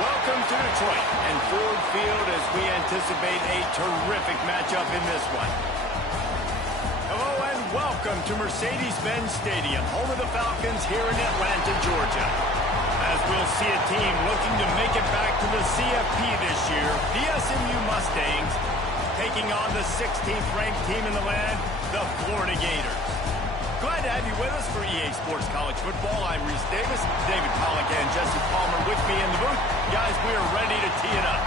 Welcome to Detroit and Ford Field as we anticipate a terrific matchup in this one. Hello and welcome to Mercedes-Benz Stadium, home of the Falcons here in Atlanta, Georgia. As we'll see a team looking to make it back to the CFP this year, the SMU Mustangs, taking on the 16th ranked team in the land, the Florida Gators. Glad to have you with us for EA Sports College Football. I'm Reese Davis, David Pollock and Jesse Palmer with me in the booth. Guys, we are ready to tee it up.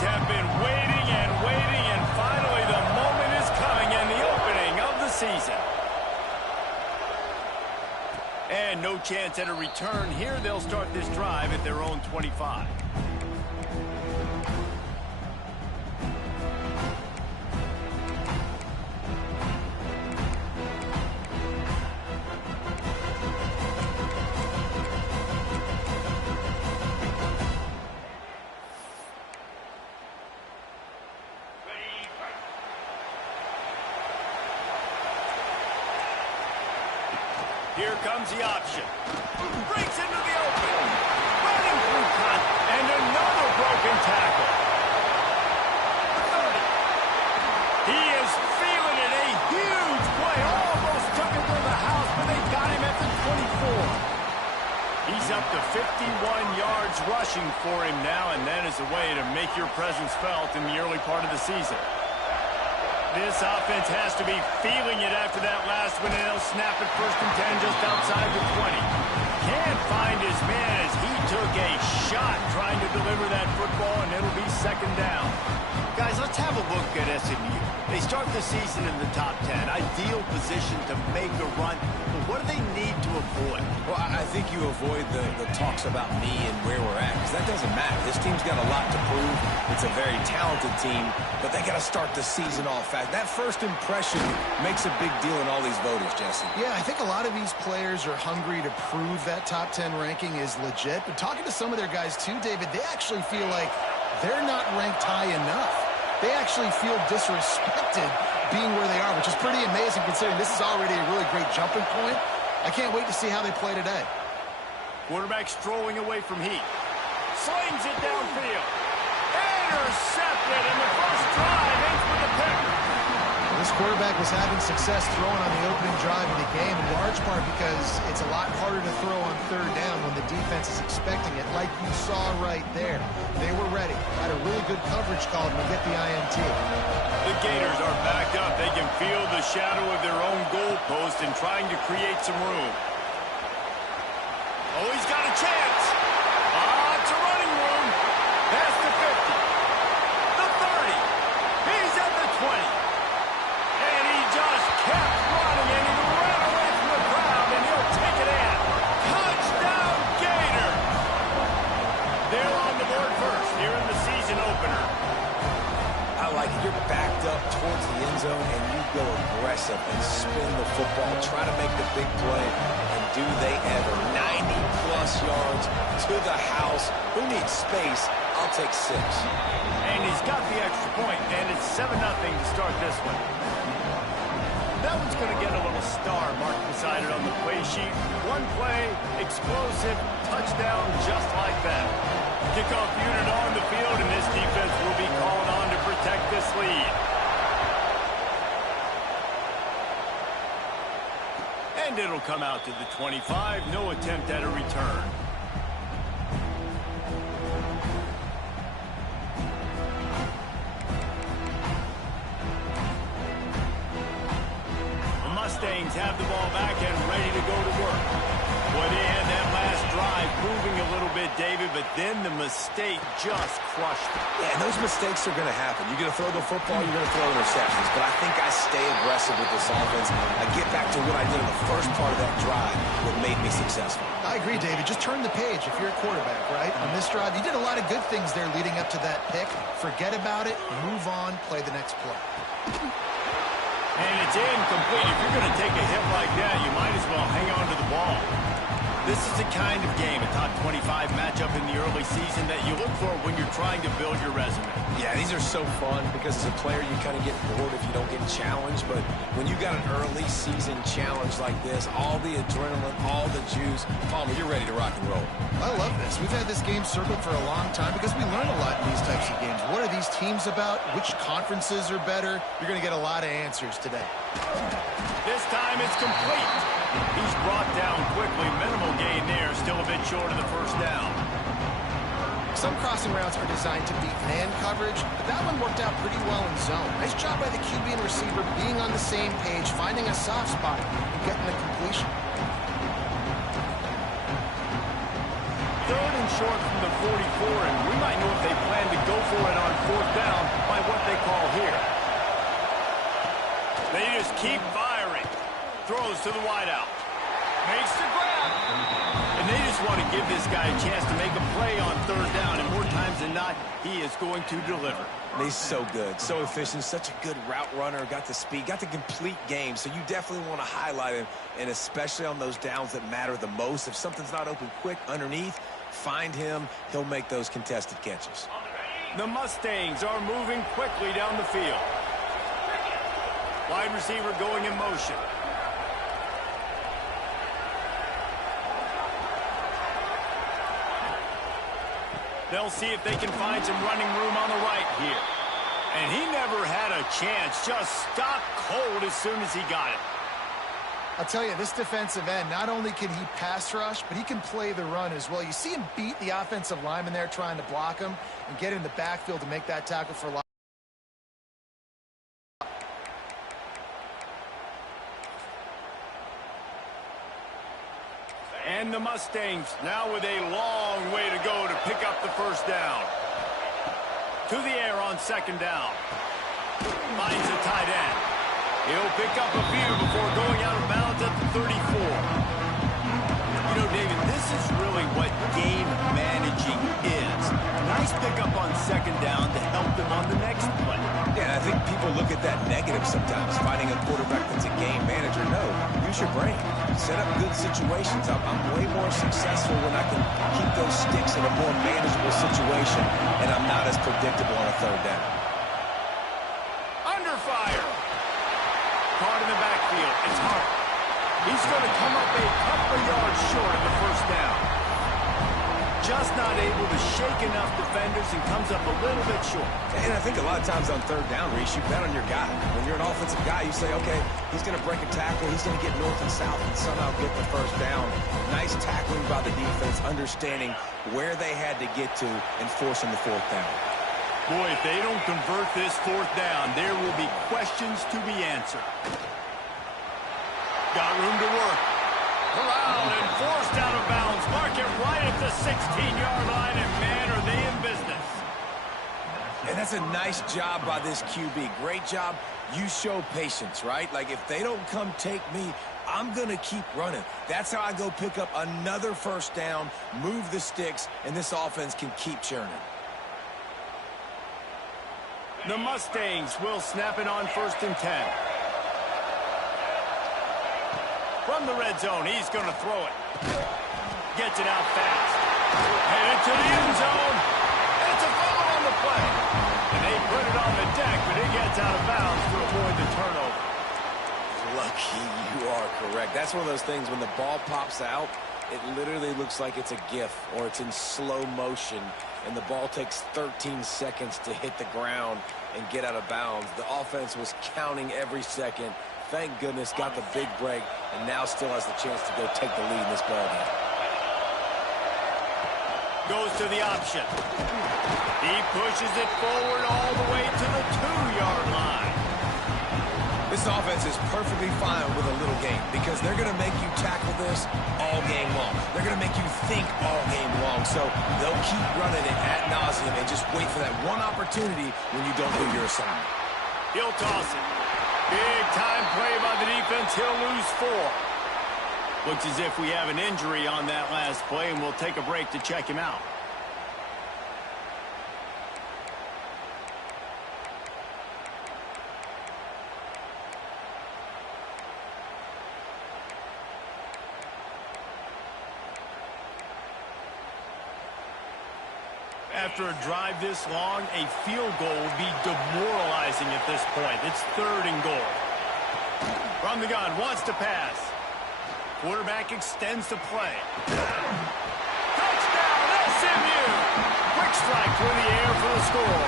Have been waiting and waiting, and finally the moment is coming and the opening of the season. And no chance at a return here. They'll start this drive at their own 25. Here comes the option. Breaks into the open. Running through cut. And another broken tackle. 30. He is feeling it. A huge play. Almost took him to the house, but they got him at the 24. He's up to 51 yards rushing for him now, and that is a way to make your presence felt in the early part of the season. This offense has to be feeling it after that last one, and they'll snap it first and 10 just outside the 20. Can't find his man as he took a shot trying to deliver that football, and it'll be second down. Guys, Let's have a look at SMU. They start the season in the top 10. Ideal position to make a run. But what do they need to avoid? Well, I think you avoid the talks about me and where we're at, because that doesn't matter. This team's got a lot to prove. It's a very talented team, but they got to start the season off fast. That first impression makes a big deal in all these voters, Jesse. Yeah, I think a lot of these players are hungry to prove that top 10 ranking is legit. But talking to some of their guys too, David, they actually feel like they're not ranked high enough. They actually feel disrespected being where they are, which is pretty amazing considering this is already a really great jumping point. I can't wait to see how they play today. Quarterback strolling away from heat. Slings it downfield. Intercepted, and the first drive ends with a pick. This quarterback was having success throwing on the opening drive of the game, in large part because it's a lot harder to throw on third down when the defense is expecting it, like you saw right there. They were ready. Had a really good coverage call to get the INT. The Gators are backed up. They can feel the shadow of their own goalpost and trying to create some room. Oh, he's got a chance. It's a running room. Past the 50. The 30. He's at the 20. And he just kept running, and he ran away from the crowd, and he'll take it in. Touchdown, Gator! They're on the board first here in the season opener. I like it. You're backed up towards the end zone, and you go aggressive and spin the football. Try to make the big play, and do they ever. 90-plus yards to the house. Who needs space? I'll take 6. And he's got the extra point, and it's 7-0 to start this one. That one's going to get a little star marked beside it on the play sheet. One play, explosive, touchdown just like that. Kickoff unit on the field, and this defense will be called on to protect this lead. And it'll come out to the 25. No attempt at a return. Mustangs have the ball back and ready to go to work. Boy, they had that last drive moving a little bit, David, but then the mistake just crushed them. Yeah, and those mistakes are going to happen. You're going to throw the football, you're going to throw interceptions. But I think I stay aggressive with this offense. I get back to what I did in the first part of that drive that made me successful. I agree, David. Just turn the page if you're a quarterback, right? On this drive, you did a lot of good things there leading up to that pick. Forget about it, move on, play the next play. And it's incomplete. If you're going to take a hit like that, you might as well hang on to the ball. This is the kind of game, a top 25 matchup in the early season, that you look for when you're trying to build your resume. Yeah, these are so fun because as a player, you kind of get bored if you don't get challenged. But when you got an early season challenge like this, all the adrenaline, all the juice, Palmer, you're ready to rock and roll. I love this. We've had this game circled for a long time because we learn a lot in these types of games. What are these teams about? Which conferences are better? You're going to get a lot of answers today. This time it's complete. He's brought down quickly. Minimal gain there. Still a bit short of the first down. Some crossing routes are designed to beat man coverage, but that one worked out pretty well in zone. Nice job by the QB and receiver being on the same page, finding a soft spot, and getting the completion. Third and short from the 44, and we might know if they plan to go for it on fourth down by what they call here. They just keep firing. Throws to the wideout. Makes the grab. And they just want to give this guy a chance to make a play on third down, and more times than not, he is going to deliver. And he's so good, so efficient, such a good route runner, got the speed, got the complete game, so you definitely want to highlight him, and especially on those downs that matter the most. If something's not open quick underneath, find him. He'll make those contested catches. The Mustangs are moving quickly down the field. Wide receiver going in motion. They'll see if they can find some running room on the right here. And he never had a chance. Just stopped cold as soon as he got it. I'll tell you, this defensive end, not only can he pass rush, but he can play the run as well. You see him beat the offensive lineman there trying to block him and get in the backfield to make that tackle for loss. And the Mustangs now with a long way to go to pick up the first down. To the air on second down. Finds the tight end. He'll pick up a few before going out of bounds at the 34. You know, David, this is really what game managing is. Nice pickup on second down to help them on the next play. Yeah, I think people look at that negative sometimes, finding a quarterback that's a game manager. No, use your brain. Set up good situations. I'm way more successful when I can keep those sticks in a more manageable situation, and I'm not as predictable on a third down. Under fire. Caught in the backfield. It's Hart. He's going to come up a couple of yards short of the first down. Just not able to shake enough defenders and comes up a little bit short. And I think a lot of times on third down, Reese, you bet on your guy. When you're an offensive guy, you say, okay, he's going to break a tackle, he's going to get north and south and somehow get the first down. Nice tackling by the defense, understanding where they had to get to and forcing the fourth down. Boy, if they don't convert this fourth down, there will be questions to be answered. Got room to work. Corralled and forced out of bounds. Mark it right at the 16-yard line, and man, are they in business. And that's a nice job by this QB. Great job. You show patience, right? Like, if they don't come take me, I'm going to keep running. That's how I go pick up another first down, move the sticks, and this offense can keep churning. The Mustangs will snap it on 1st and 10. From the red zone, he's going to throw it. Gets it out fast. Headed to the end zone. And it's a fumble on the play. And they put it on the deck, but it gets out of bounds to avoid the turnover. Lucky you are correct. That's one of those things when the ball pops out, it literally looks like it's a GIF or it's in slow motion, and the ball takes 13 seconds to hit the ground and get out of bounds. The offense was counting every second. Thank goodness, got the big break, and now still has the chance to go take the lead in this ballgame. Goes to the option. He pushes it forward all the way to the 2-yard line. This offense is perfectly fine with a little game because they're going to make you tackle this all game long. They're going to make you think all game long. So they'll keep running it ad nauseum and just wait for that one opportunity when you don't do your assignment. He'll toss it. Big time play by the defense. He'll lose 4. Looks as if we have an injury on that last play, and we'll take a break to check him out. After a drive this long, a field goal would be demoralizing at this point. It's 3rd and goal. From the gun, wants to pass. Quarterback extends the play. Touchdown, SMU! Quick strike through the air for the score.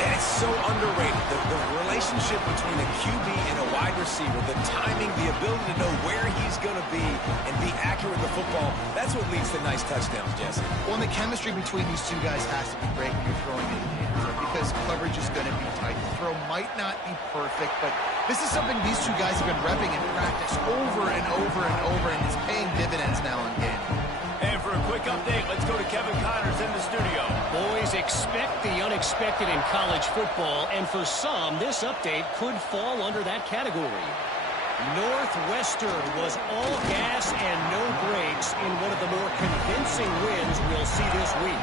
And it's so underrated. The relationship between a QB and a wide receiver, the timing, the ability to know where he's going to be and be accurate with the football, that's what leads to nice touchdowns, Jesse. Well, and the chemistry between these two guys has to be great when you're throwing it in the end zone because coverage is going to be tight. The throw might not be perfect, but this is something these two guys have been repping in practice over and over and over, and it's paying dividends now in game. And for a quick update, let's go to Kevin Connors in the studio. Boys, expect the unexpected in college football, and for some, this update could fall under that category. Northwestern was all gas and no brakes in one of the more convincing wins we'll see this week.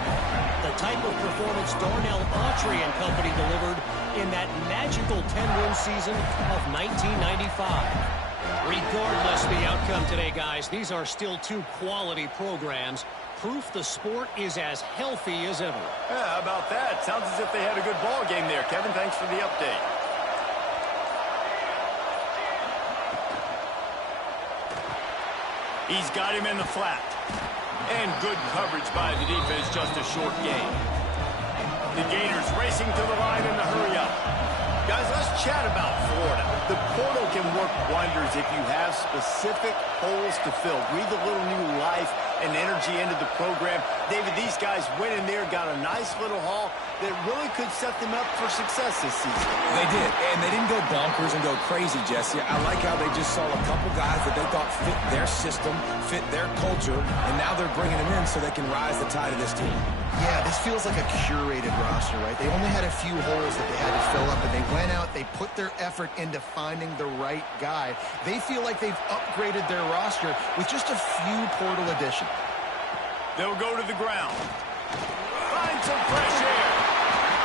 The type of performance Darnell Autry and company delivered in that magical 10-win season of 1995. Regardless the outcome today, guys, these are still two quality programs. Proof the sport is as healthy as ever. Yeah, how about that? Sounds as if they had a good ball game there. Kevin, thanks for the update. He's got him in the flat. And good coverage by the defense, just a short gain. The Gators racing to the line in the hurry up. Guys, let's chat about Florida. The portal can work wonders if you have specific holes to fill. Breathe a little new life and energy into the program. David, these guys went in there, got a nice little haul that really could set them up for success this season. They did, and they didn't go bonkers and go crazy, Jesse. I like how they just saw a couple guys that they thought fit their system, fit their culture, and now they're bringing them in so they can rise the tide of this team. Yeah, This feels like a curated roster, right? They only had a few holes that they had to fill up, and they went out, they put their effort into finding the right guy. They feel like they've upgraded their roster with just a few portal additions. They'll go to the ground. Find some fresh air.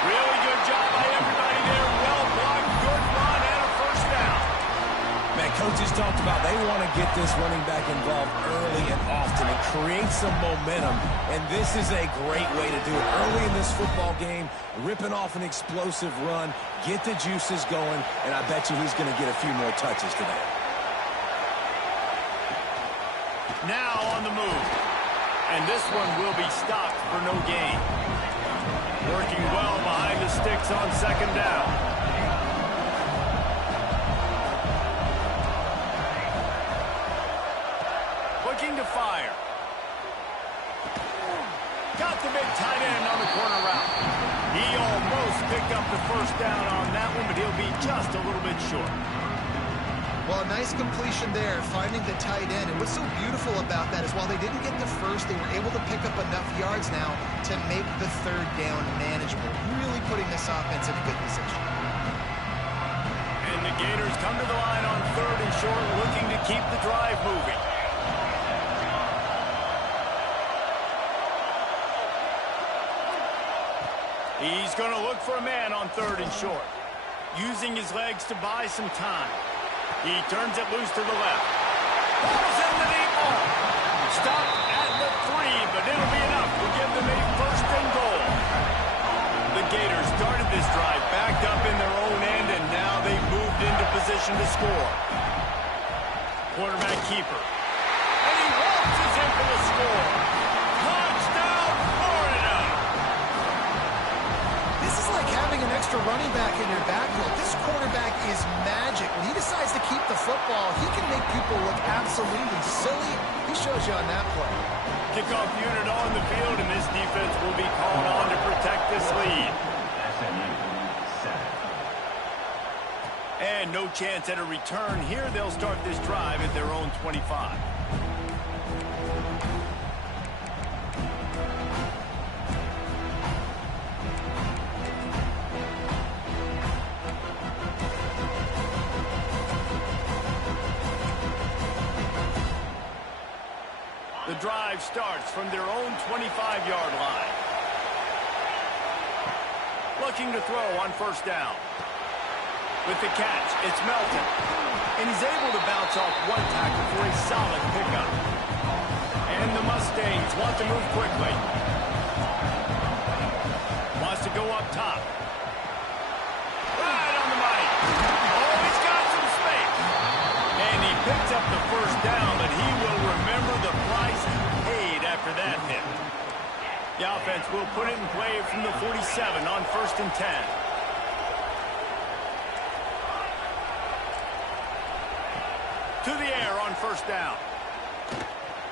Really good job by everybody there. Well blocked, good run, and a first down. Man, coaches talked about they want to get this running back involved early and often and create some momentum, and this is a great way to do it. Early in this football game, ripping off an explosive run, get the juices going, and I bet you he's going to get a few more touches today. Now on the move. And this one will be stopped for no gain. Working well behind the sticks on second down. Looking to fire. Got the big tight end on the corner route. He almost picked up the first down on that one, but he'll be just a little bit short. Well, a nice completion there, finding the tight end. And what's so beautiful about that is while they didn't get the first, they were able to pick up enough yards now to make the third down manageable. Really putting this offense in a good position. And the Gators come to the line on third and short, looking to keep the drive moving. He's going to look for a man on third and short, using his legs to buy some time. He turns it loose to the left. Ball's in the deep ball. Stop at the 3, but it'll be enough to give them a first and goal. The Gators started this drive backed up in their own end, and now they've moved into position to score. Quarterback keeper. And he waltzes in for the score. Touchdown, Florida! This is like having an extra running back in your backfield. This quarterback is magic. When he decides to keep the football, he can make people look absolutely silly. He shows you on that play. Kickoff unit on the field, and this defense will be called on to protect this lead. And no chance at a return here. They'll start this drive at their own 25. The drive starts from their own 25-yard line. Looking to throw on first down. With the catch, it's Melton. And he's able to bounce off one tackle for a solid pickup. And the Mustangs want to move quickly. Wants to go up top. Right on the money. Oh, he's got some space. And he picks up the first down, but he will remember the price he paid after that hit. The offense will put it in play from the 47 on first and 10. To the air on first down.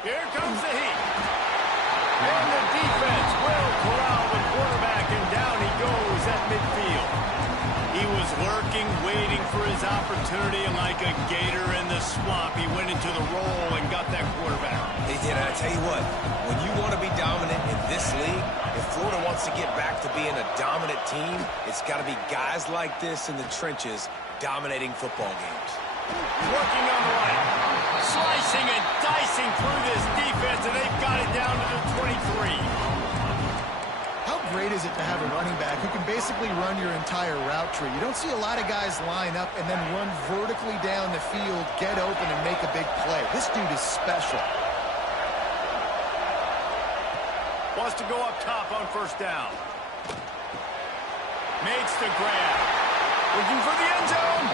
Here comes the heat. And the defense will corral the quarterback, and down he goes at midfield. He was lurking, waiting for his opportunity, and like a gator in the swamp, he went into the roll and got that quarterback. He did, and I tell you what, when you want to be dominant in this league, if Florida wants to get back to being a dominant team, it's got to be guys like this in the trenches dominating football games. Working on the right. Slicing and dicing through this defense, and they've got it down to the 23. How great is it to have a running back who can basically run your entire route tree? You don't see a lot of guys line up and then run vertically down the field, get open, and make a big play. This dude is special. Wants to go up top on first down. Makes the grab. Looking for the end zone.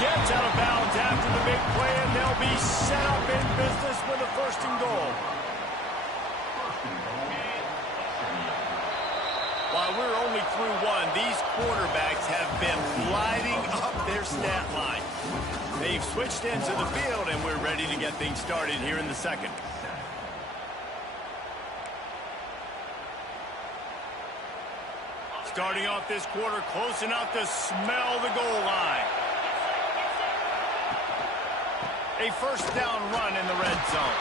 Gets out of bounds after the big play, and they'll be set up in business with a first and goal. While we're only through one, these quarterbacks have been lighting up their stat line. They've switched into the field, and we're ready to get things started here in the second. Starting off this quarter close enough to smell the goal line. A first down run in the red zone.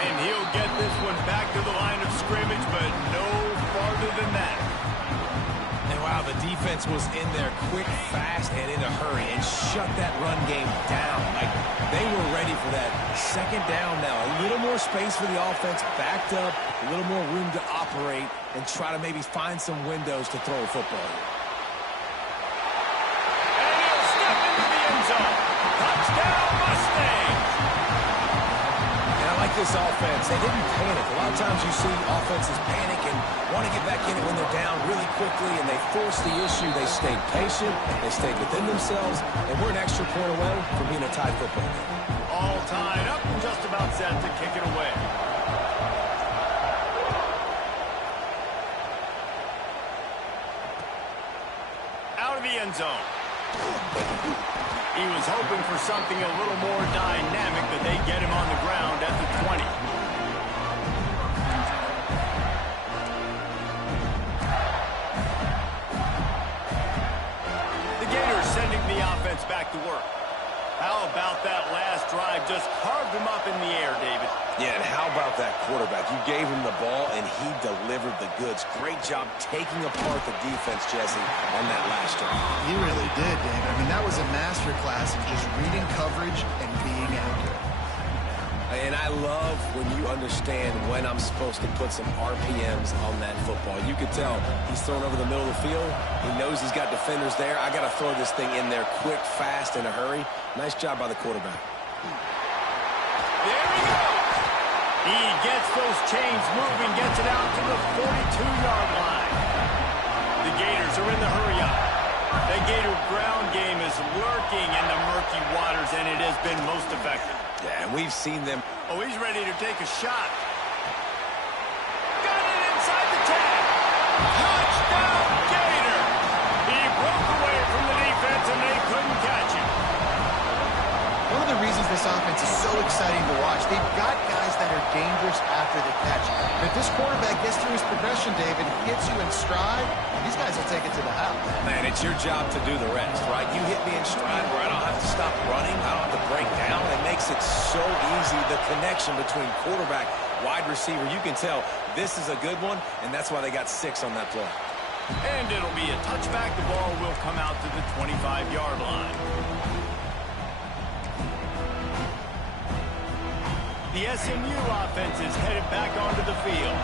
And he'll get this one back to the line of scrimmage, but no farther than defense was in there quick, fast, and in a hurry and shut that run game down. Like, they were ready for that second down now. A little more space for the offense, backed up, a little more room to operate and try to maybe find some windows to throw a football in. And he'll step into the end zone. Touchdown, Mustangs! And I like this offense. They didn't panic. A lot of times you see offenses panic and want to get back in it when they're down really quickly, and they force the issue. They stayed patient. They stayed within themselves, and we're an extra point away from being a tied football game. All tied up and just about set to kick it away. Out of the end zone. He was hoping for something a little more dynamic, but they get him on the ground at the 20. The Gators sending the offense back to work. How about that last drive? Just carved him up in the air, David. Yeah, and how about that quarterback? You gave him the ball, and he delivered the goods. Great job taking apart the defense, Jesse, on that last drive. He really did, David. I mean, that was a masterclass in just reading coverage and being accurate. And I love when you understand when I'm supposed to put some RPMs on that football. You could tell he's thrown over the middle of the field. He knows he's got defenders there. I got to throw this thing in there quick, fast, in a hurry. Nice job by the quarterback. There we go. He gets those chains moving, gets it out to the 42-yard line. The Gators are in the hurry up. The Gator ground game is lurking in the murky waters, and it has been most effective. Yeah, and we've seen them. Oh, he's ready to take a shot. Got it inside the 10. Touchdown, Gator. He broke away from the defense, and they couldn't catch him. One of the reasons this offense is so exciting to watch, they've got guys that are dangerous after the catch. If this quarterback gets through his progression, David, hits you in stride, these guys will take it to the house. Man, it's your job to do the rest, right? You hit me in stride where I don't have to stop running. I don't have to break down. It makes it so easy, the connection between quarterback, wide receiver. You can tell this is a good one, and that's why they got 6 on that play. And it'll be a touchback. The ball will come out to the 25-yard line. The SMU offense is headed back onto the field.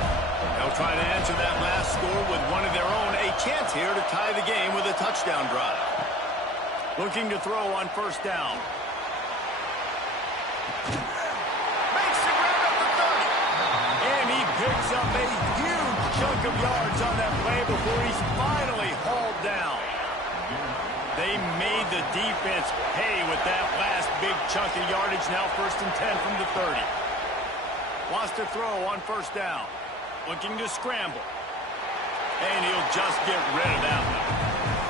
They'll try to answer that last score with one of their own. A chance here to tie the game with a touchdown drive. Looking to throw on first down. Makes the grab at the 30. And he picks up a huge chunk of yards on that play before he's finally hauled down. They made the defense pay with that last big chunk of yardage. Now 1st and 10 from the 30. Wants to throw on first down. Looking to scramble. And he'll just get rid of that one.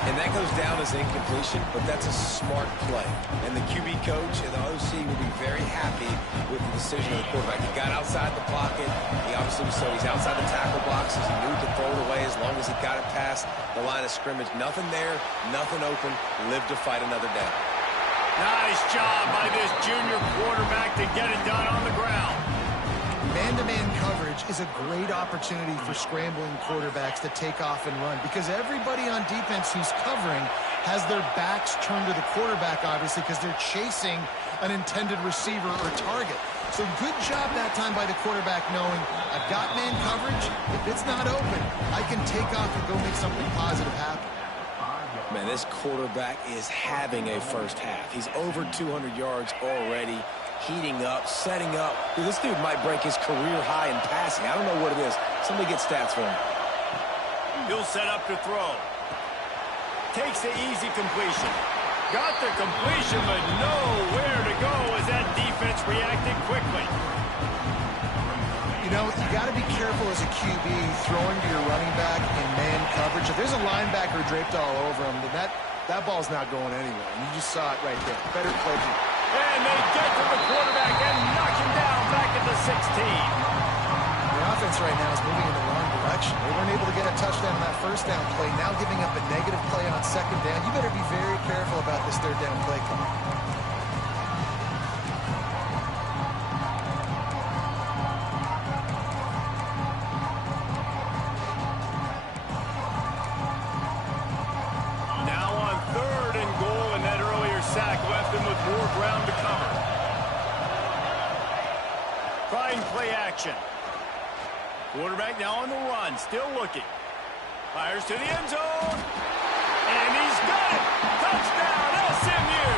And that goes down as incompletion, but that's a smart play. And the QB coach and the OC will be very happy with the decision of the quarterback. He got outside the pocket. He obviously so he's outside the tackle boxes. He knew to throw it away as long as he got it past the line of scrimmage. Nothing there, nothing open. Live to fight another down. Nice job by this junior quarterback to get it done on the ground. Man-to-man coverage is a great opportunity for scrambling quarterbacks to take off and run because everybody on defense who's covering has their backs turned to the quarterback, obviously, because they're chasing an intended receiver or target. So good job that time by the quarterback knowing I've got man coverage. If it's not open, I can take off and go make something positive happen. Man, this quarterback is having a first half. He's over 200 yards already. Heating up, setting up. Dude, this dude might break his career high in passing. I don't know what it is. Somebody get stats for him. He'll set up to throw. Takes the easy completion. Got the completion, but nowhere to go as that defense reacted quickly. You know, you got to be careful as a QB throwing to your running back in man coverage. If there's a linebacker draped all over him, then that ball's not going anywhere. And you just saw it right there. Better play. And they get to the quarterback and knock him down back at the 16. The offense right now is moving in the wrong direction. They weren't able to get a touchdown on that first down play. Now giving up a negative play on second down. You better be very careful about this third down play coming. and still looking. Fires to the end zone. And he's got it. Touchdown, SMU.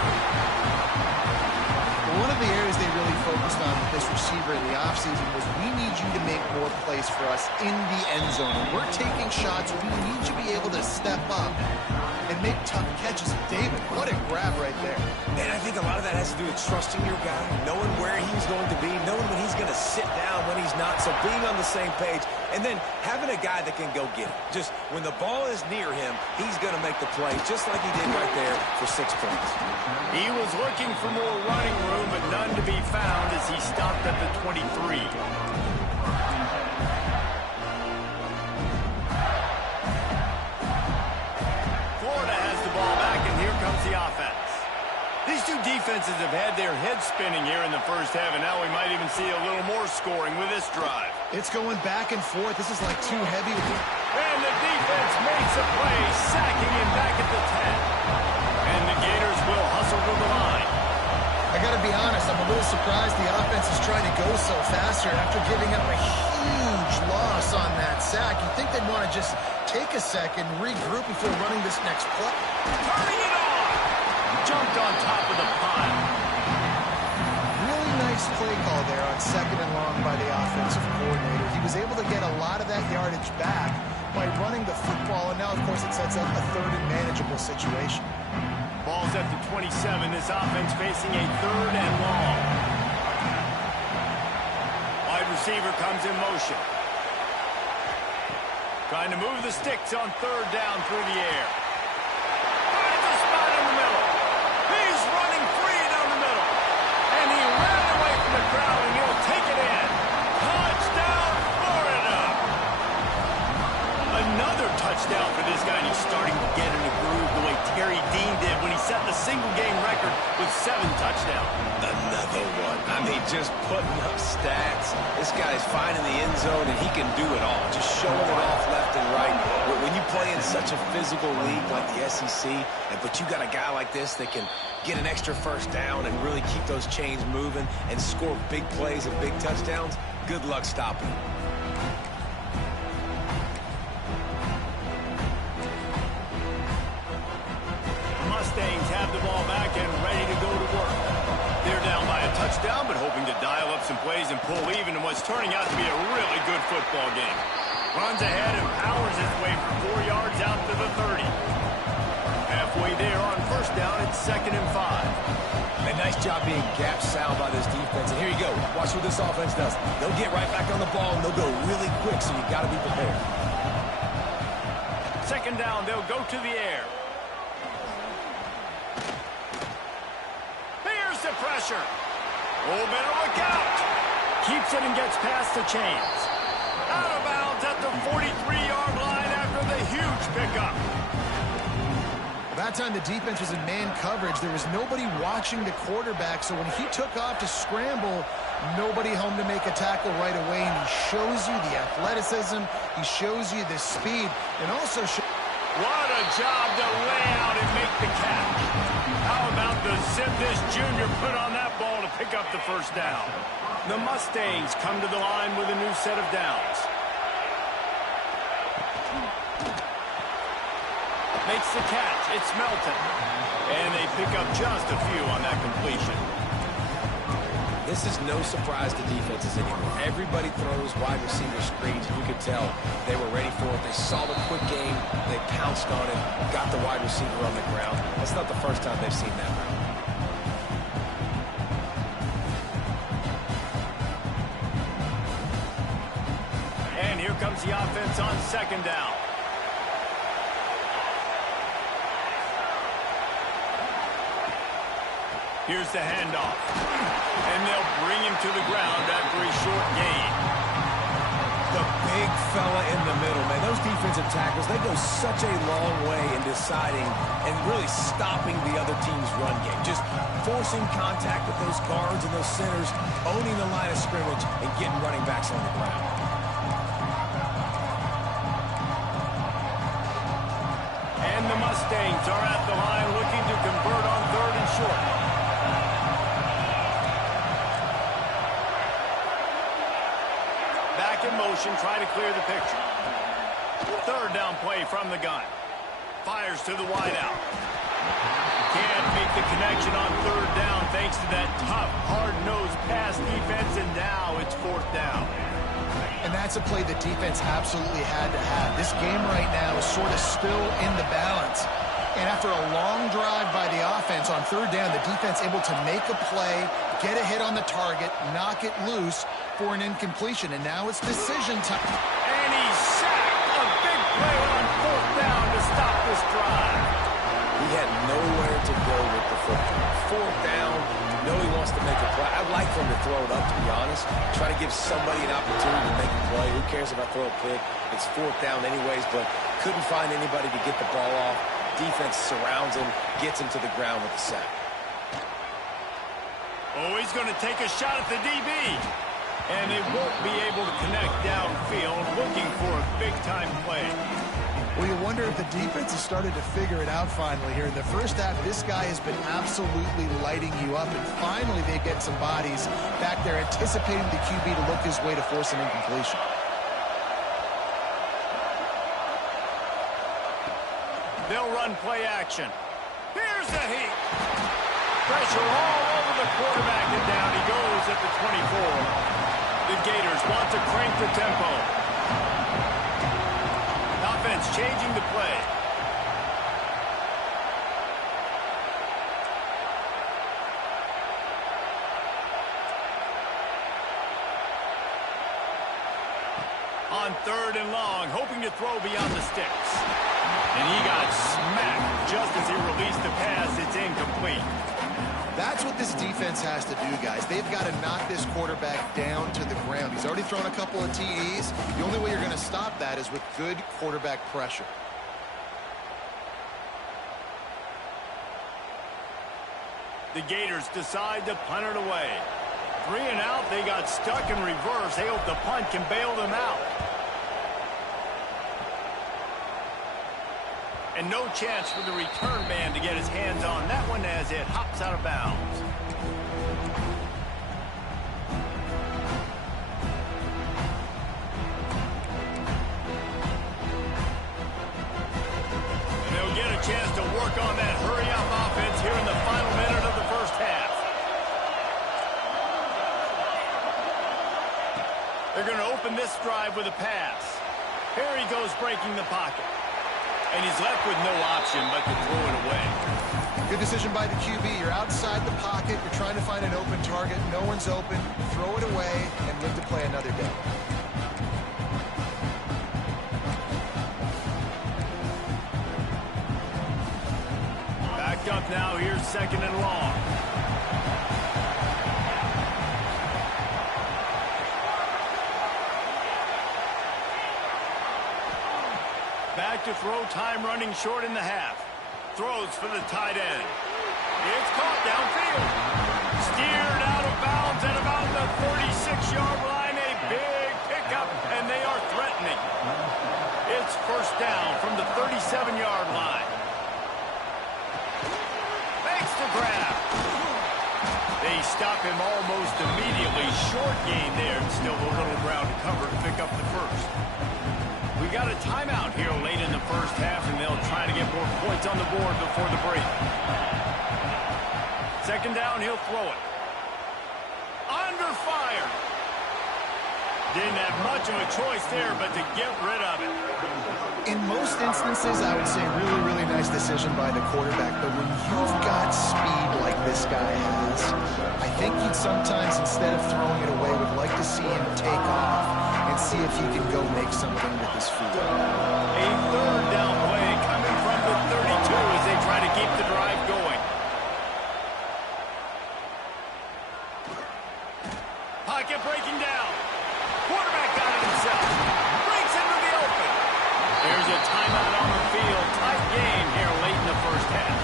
One of the areas they really focused on with this receiver in the offseason was we need you to make more plays for us in the end zone. When we're taking shots, we need you to be able to step up and make tough catches. David, what a grab right there. And I think a lot of that has to do with trusting your guy, knowing where he's going to be, knowing when he's going to sit down, when he's not. So being on the same page, and then having a guy that can go get it. Just when the ball is near him, he's going to make the play, just like he did right there for 6 points. He was looking for more running room, but none to be found as he stopped at the 23. The offense. These two defenses have had their heads spinning here in the first half, and now we might even see a little more scoring with this drive. It's going back and forth. This is like too heavy. And the defense makes a play, sacking him back at the 10. And the Gators will hustle to the line. I got to be honest, I'm a little surprised the offense is trying to go so fast here after giving up a huge loss on that sack. You'd think they'd want to just take a second, regroup before running this next play. Turning it on! Jumped on top of the pile. Really nice play call there on 2nd and long by the offensive coordinator. He was able to get a lot of that yardage back by running the football, and now, of course, it sets up a 3rd and manageable situation. Ball's at the 27. This offense facing a 3rd and long. Wide receiver comes in motion. Trying to move the sticks on 3rd down through the air. Finds a spot in the middle. He's running free down the middle. And he ran away from the crowd, and he'll take it in. Touchdown, Florida! Another touchdown for this guy, and he's starting to get in a groove the way Terry Dean did when he set the single-game record with 7 touchdowns. Another one. I mean, just putting up stats. This guy's finding the end zone, and he can do it all. Just showing it off left and right. When you play in such a physical league like the SEC, but you got a guy like this that can get an extra 1st down and really keep those chains moving and score big plays and big touchdowns, good luck stopping him. Mustangs have the ball back and ready to go to work. They're down by a touchdown, but hoping to dial up some plays and pull even in what's turning out to be a really good football game. Runs ahead and powers his way for 4 yards out to the 30. Halfway there on 1st down, it's 2nd and 5. A nice job being gap sound by this defense. And here you go. Watch what this offense does. They'll get right back on the ball, and they'll go really quick, so you got to be prepared. 2nd down, they'll go to the air. Here's the pressure. Oh, better look out. Keeps it and gets past the chains. Out of bounds at the 43-yard line after the huge pickup. That time the defense was in man coverage. There was nobody watching the quarterback, so when he took off to scramble, nobody home to make a tackle right away, and he shows you the athleticism, he shows you the speed, and also what a job to lay out and make the catch. How about the zip this junior put on that ball to pick up the 1st down? The Mustangs come to the line with a new set of downs. Makes the catch. It's Melton. And they pick up just a few on that completion. This is no surprise to defenses anymore. Everybody throws wide receiver screens, and you could tell they were ready for it. They saw the quick game. They pounced on it, got the wide receiver on the ground. That's not the first time they've seen that route. And here comes the offense on 2nd down. Here's the handoff. And they'll bring him to the ground after a short gain. The big fella in the middle, man. Those defensive tackles, they go such a long way in deciding and really stopping the other team's run game. Just forcing contact with those guards and those centers, owning the line of scrimmage, and getting running backs on the ground. And the Mustangs are at the line looking to convert on 3rd and short. Back in motion, try to clear the picture. Third down play from the gun. Fires to the wideout. Can't make the connection on third down thanks to that tough, hard-nosed pass defense, and now it's fourth down. And that's a play the defense absolutely had to have. This game right now is sort of still in the balance. And after a long drive by the offense on third down, the defense able to make a play, get a hit on the target, knock it loose for an incompletion. And now it's decision time. And he's sacked. A big play on fourth down to stop this drive. He had nowhere to go with the football. Fourth down, you know he wants to make a play. I'd like for him to throw it up, to be honest. Try to give somebody an opportunity to make a play. Who cares if I throw a pick? It's fourth down anyways, but couldn't find anybody to get the ball off. Defense surrounds him, gets him to the ground with the sack. Oh, he's going to take a shot at the DB. And they won't be able to connect downfield, looking for a big-time play. Well, you wonder if the defense has started to figure it out finally here. In the first half, this guy has been absolutely lighting you up, and finally they get some bodies back there anticipating the QB to look his way to force an incompletion. They'll run play action. Here's the heat. Pressure all over the quarterback, and down he goes at the 24. The Gators want to crank the tempo. Offense changing the play. On third and long, hoping to throw beyond the sticks. And he got smacked just as he released the pass. It's incomplete. That's what this defense has to do, guys. They've got to knock this quarterback down to the ground. He's already thrown a couple of TDs. The only way you're going to stop that is with good quarterback pressure. The Gators decide to punt it away. 3 and out, they got stuck in reverse. They hope the punt can bail them out. And no chance for the return man to get his hands on that one as it hops out of bounds. And they'll get a chance to work on that hurry-up offense here in the final minute of the first half. They're going to open this drive with a pass. Here he goes breaking the pocket. And he's left with no option but to throw it away. Good decision by the QB. You're outside the pocket. You're trying to find an open target. No one's open. Throw it away and live to play another day. Backed up now. Here's second and long. Back to throw, time running short in the half. Throws for the tight end. It's caught downfield. Steered out of bounds at about the 36-yard line. A big pickup, and they are threatening. It's first down from the 37-yard line. Makes the grab. They stop him almost immediately. Short gain there, and still a little ground to cover to pick up the first. We got a timeout here late in the first half, and they'll try to get more points on the board before the break. Second down, he'll throw it. Under fire. Didn't have much of a choice there, but to get rid of it. In most instances, I would say really, really nice decision by the quarterback. But when you've got speed like this guy has, I think you'd sometimes, instead of throwing it away, would like to see him take off and see if he can go make something with his feet. A third down play coming from the 32 as they try to keep the drive going. Pocket breaking down. Quarterback got it himself. Breaks into the open. There's a timeout on the field. Tight game here late in the first half.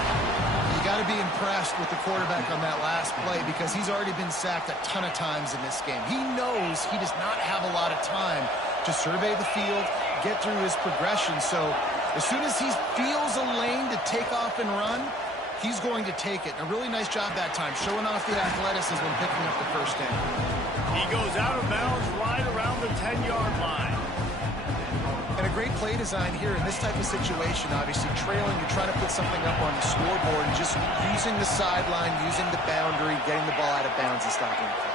You got to be impressed with the quarterback on that last play because he's already been sacked a ton of times in this game. He knows he does not have a lot of time to survey the field, get through his progression. So as soon as he feels a lane to take off and run, he's going to take it. A really nice job that time, showing off the athleticism and picking up the first down. He goes out of bounds right around the 10-yard line. And a great play design here in this type of situation. Obviously, trailing, you're trying to put something up on the scoreboard, and just using the sideline, using the boundary, getting the ball out of bounds and stopping the play.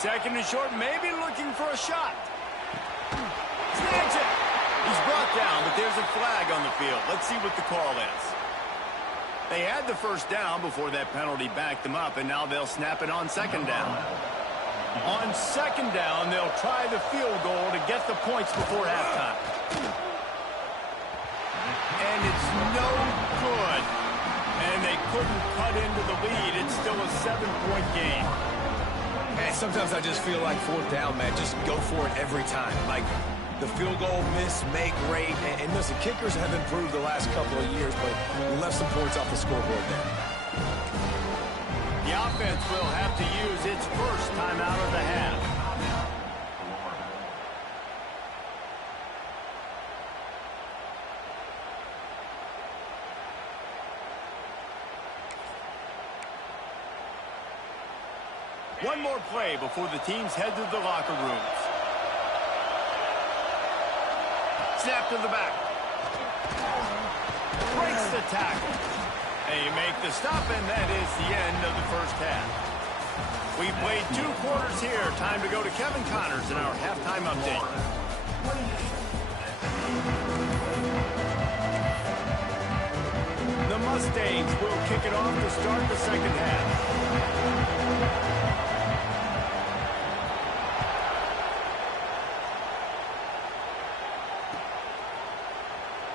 Second and short, maybe looking for a shot. Snags it. He's brought down, but there's a flag on the field. Let's see what the call is. They had the first down before that penalty backed them up, and now they'll snap it on second down. On second down, they'll try the field goal to get the points before halftime. And it's no good. And they couldn't cut into the lead. It's still a 7-point game. Man, sometimes I just feel like fourth down, man. Just go for it every time. Like, the field goal miss, make rate. And listen, kickers have improved the last couple of years, but we left some points off the scoreboard there. The offense will have to use its first timeout of the half. One more play before the teams head to the locker rooms. Snap to the back. Breaks the tackle. They make the stop, and that is the end of the first half. We played 2 quarters here. Time to go to Kevin Connors in our halftime update. The Mustangs will kick it off to start the second half.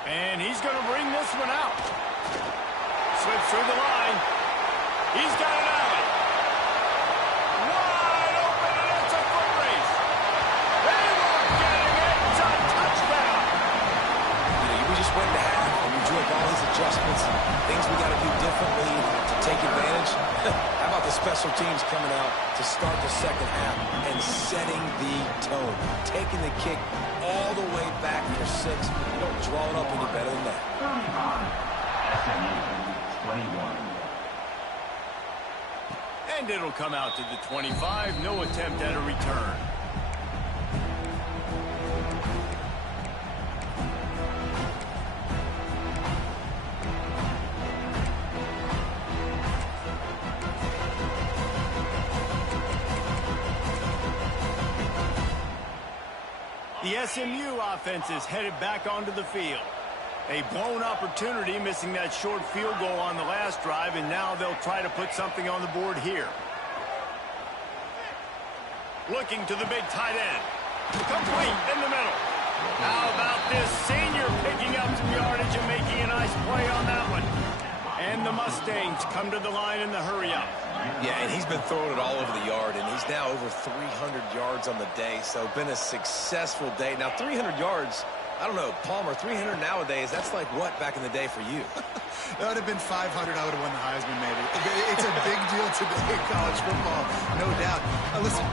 And he's going to bring this one out. Slips through the line. He's got it out. Wide open, and it's a foot race. They were getting it. It's a touchdown. We just went to half, and we drew up all these adjustments, things we got to do differently to take advantage. How about the special teams coming out to start the second half and setting the tone, taking the kick all the way back for 6. You don't draw it up any better than that. 21. And it'll come out to the 25. No attempt at a return. The SMU offense is headed back onto the field. A blown opportunity, missing that short field goal on the last drive, and now they'll try to put something on the board here. Looking to the big tight end. Complete in the middle. How about this senior picking up some yardage and making a nice play on that one? And the Mustangs come to the line in the hurry-up. Yeah, and he's been throwing it all over the yard, and he's now over 300 yards on the day, so been a successful day. Now, 300 yards, I don't know, Palmer, 300 nowadays, that's like what back in the day for you? That would have been 500. I would have won the Heisman, maybe. It's a big deal today in college football, no doubt. Listen,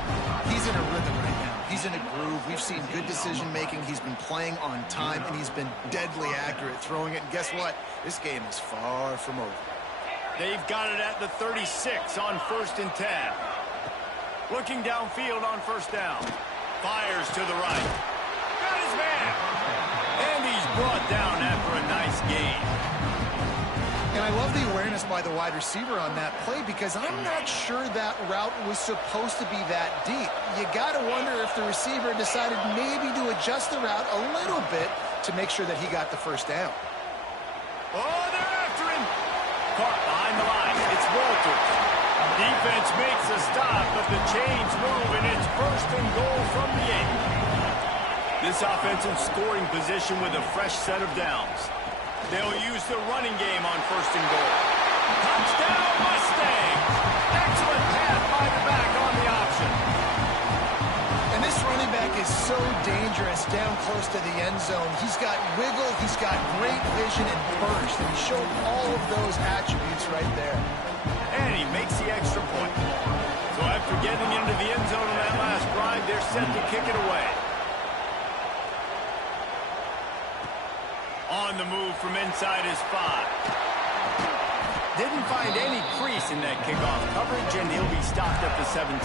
he's in a rhythm right now. He's in a groove. We've seen good decision-making. He's been playing on time, and he's been deadly accurate throwing it. And guess what? This game is far from over. They've got it at the 36 on 1st and 10. Looking downfield on first down. Fires to the right. Got his man. And he's brought down after a nice gain. And I love the awareness by the wide receiver on that play, because I'm not sure that route was supposed to be that deep. You got to wonder if the receiver decided maybe to adjust the route a little bit to make sure that he got the first down. Oh, they're after him. Caught behind the line. It's Walters. Defense makes a stop, but the chains move, and it's 1st and goal from the 8. This offense in scoring position with a fresh set of downs. They'll use the running game on 1st and goal. Touchdown, Mustangs! Excellent pass by the back on the option. And this running back is so dangerous down close to the end zone. He's got wiggle, he's got great vision and burst, and he showed all of those attributes right there. And he makes the extra point. So after getting into the end zone on that last drive, they're set to kick it away. On the move from inside his 5. Didn't find any crease in that kickoff coverage, and he'll be stopped at the 17.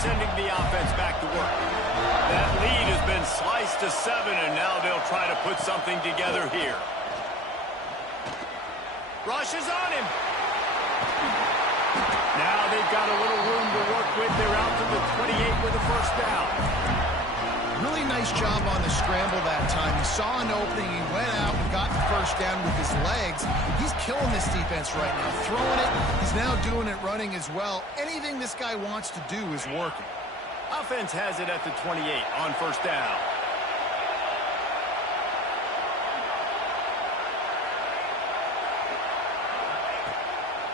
sending the offense back to work. That lead has been sliced to 7, and now they'll try to put something together here. Rush is on him. Now they've got a little room to work with. They're out to the 28 with a first down. Really nice job on the scramble that time. He saw an opening, he went out and got the first down with his legs. He's killing this defense right now. Throwing it, he's now doing it running as well. Anything this guy wants to do is working. Offense has it at the 28 on first down.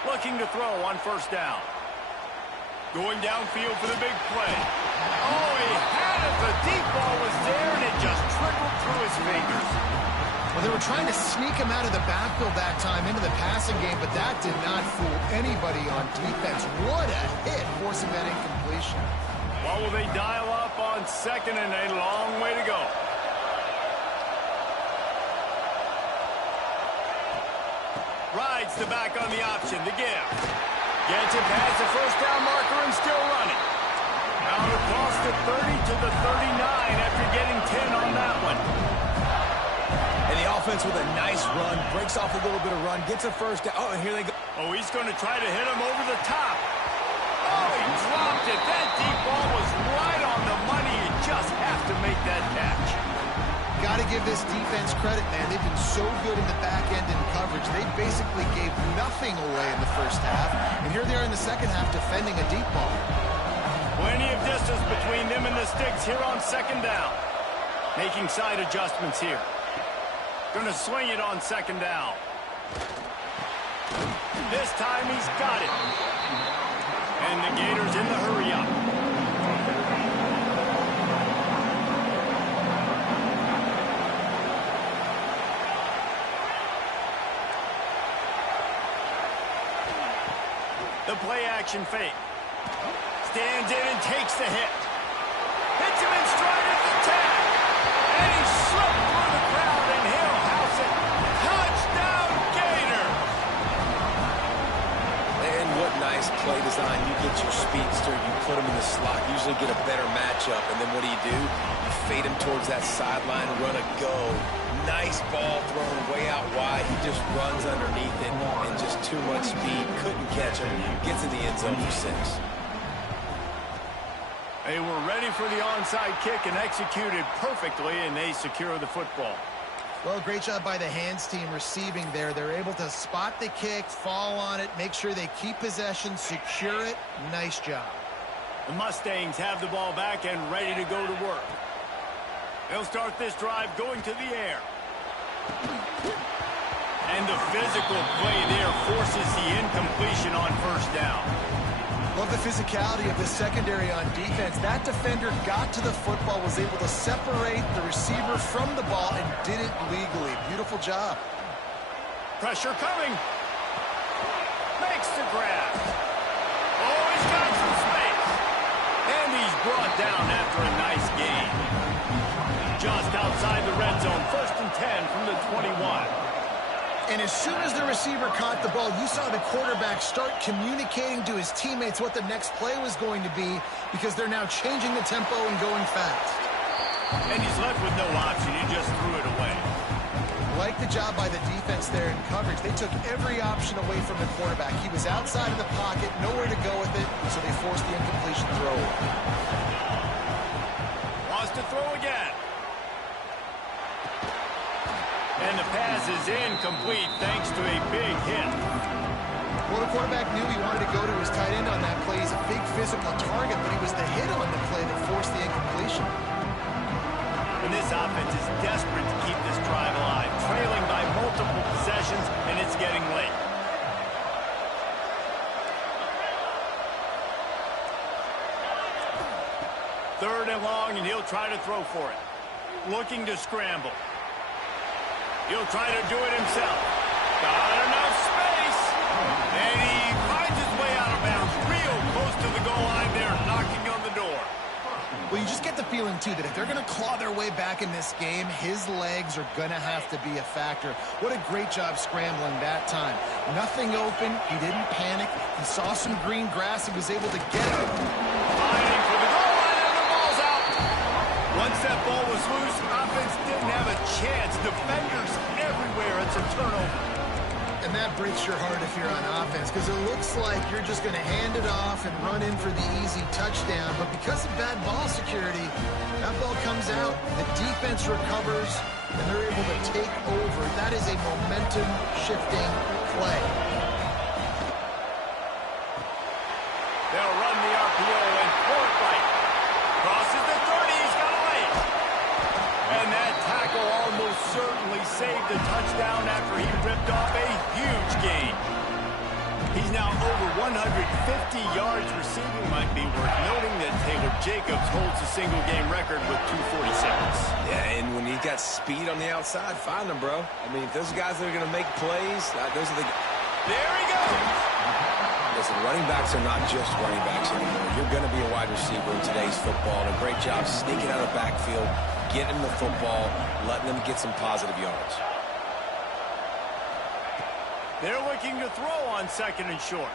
Looking to throw on first down. Going downfield for the big play. Oh, he had it. The deep ball was there, and it just trickled through his fingers. Well, they were trying to sneak him out of the backfield that time into the passing game, but that did not fool anybody on defense. What a hit, forcing that incompletion. Well, will they dial up on second, and a long way to go. Rides the back on the option, the give. Gets it past the first down marker and still running. Now across the 30 to the 39 after getting 10 on that one. And the offense with a nice run, breaks off a little bit of run, gets a first down. Oh, and here they go. Oh, he's going to try to hit him over the top. Oh, he dropped it. That deep ball was right on the money. You just have to make that catch. Got to give this defense credit, man. They've been so good in the back end in coverage. They basically gave nothing away in the first half. And here they are in the second half defending a deep ball. Plenty of distance between them and the sticks here on second down. Making side adjustments here. Going to swing it on second down. This time he's got it. And the Gators in the hurry up. The play action fake. Stands in and takes the hit. Hits him in stride at the 10. And he slipped through the crowd, and he'll house it. Touchdown, Gator! And what nice play design. You get your speedster, you put him in the slot, usually get a better matchup. And then what do? You fade him towards that sideline, run a go. Nice ball thrown way out wide. He just runs underneath it and just too much speed. Couldn't catch him. Gets in the end zone for 6. They were ready for the onside kick and executed perfectly, and they secure the football. Well, great job by the hands team receiving there. They're able to spot the kick, fall on it, make sure they keep possession, secure it. Nice job. The Mustangs have the ball back and ready to go to work. They'll start this drive going to the air. And the physical play there forces the incompletion on first down. Love the physicality of the secondary on defense. That defender got to the football, was able to separate the receiver from the ball, and did it legally. Beautiful job. Pressure coming. Makes the grab. Oh, he's got some space. And he's brought down after a nice gain. Just outside the red zone, 1st and 10 from the 21. And as soon as the receiver caught the ball, you saw the quarterback start communicating to his teammates what the next play was going to be, because they're now changing the tempo and going fast. And he's left with no option. He just threw it away. Like the job by the defense there in coverage. They took every option away from the quarterback. He was outside of the pocket, nowhere to go with it, so they forced the incompletion throw. Wants to throw again. And the pass is incomplete thanks to a big hit. Well, the quarterback knew he wanted to go to his tight end on that play. He's a big physical target, but he was the hit on the play that forced the incompletion. And this offense is desperate to keep this drive alive, trailing by multiple possessions, and it's getting late. Third and long, and he'll try to throw for it. Looking to scramble. He'll try to do it himself. Got enough space. And he finds his way out of bounds real close to the goal line there, knocking on the door. Well, you just get the feeling, too, that if they're going to claw their way back in this game, his legs are going to have to be a factor. What a great job scrambling that time. Nothing open. He didn't panic. He saw some green grass. He was able to get it. Fighting for the goal line, and the ball's out. Once that ball was loose, offense didn't have a chance. Defenders everywhere. It's a turnover. And that breaks your heart if you're on offense, because it looks like you're just going to hand it off and run in for the easy touchdown. But because of bad ball security, that ball comes out, the defense recovers, and they're able to take over. That is a momentum-shifting play. They'll run the RPO and throw it right. Crosses the 30. He's got a lane. And that tackle almost certainly saved the touchdown after he ripped off a huge gain. He's now over 150 yards receiving. Might be worth noting that Taylor Jacobs holds the single-game record with 246. Yeah, and when you got speed on the outside, find them, bro. I mean, if those guys that are going to make plays, those are the... There he goes! Listen, running backs are not just running backs anymore. You're going to be a wide receiver in today's football. And a great job sneaking out of the backfield, getting them the football, letting them get some positive yards. They're looking to throw on second and short.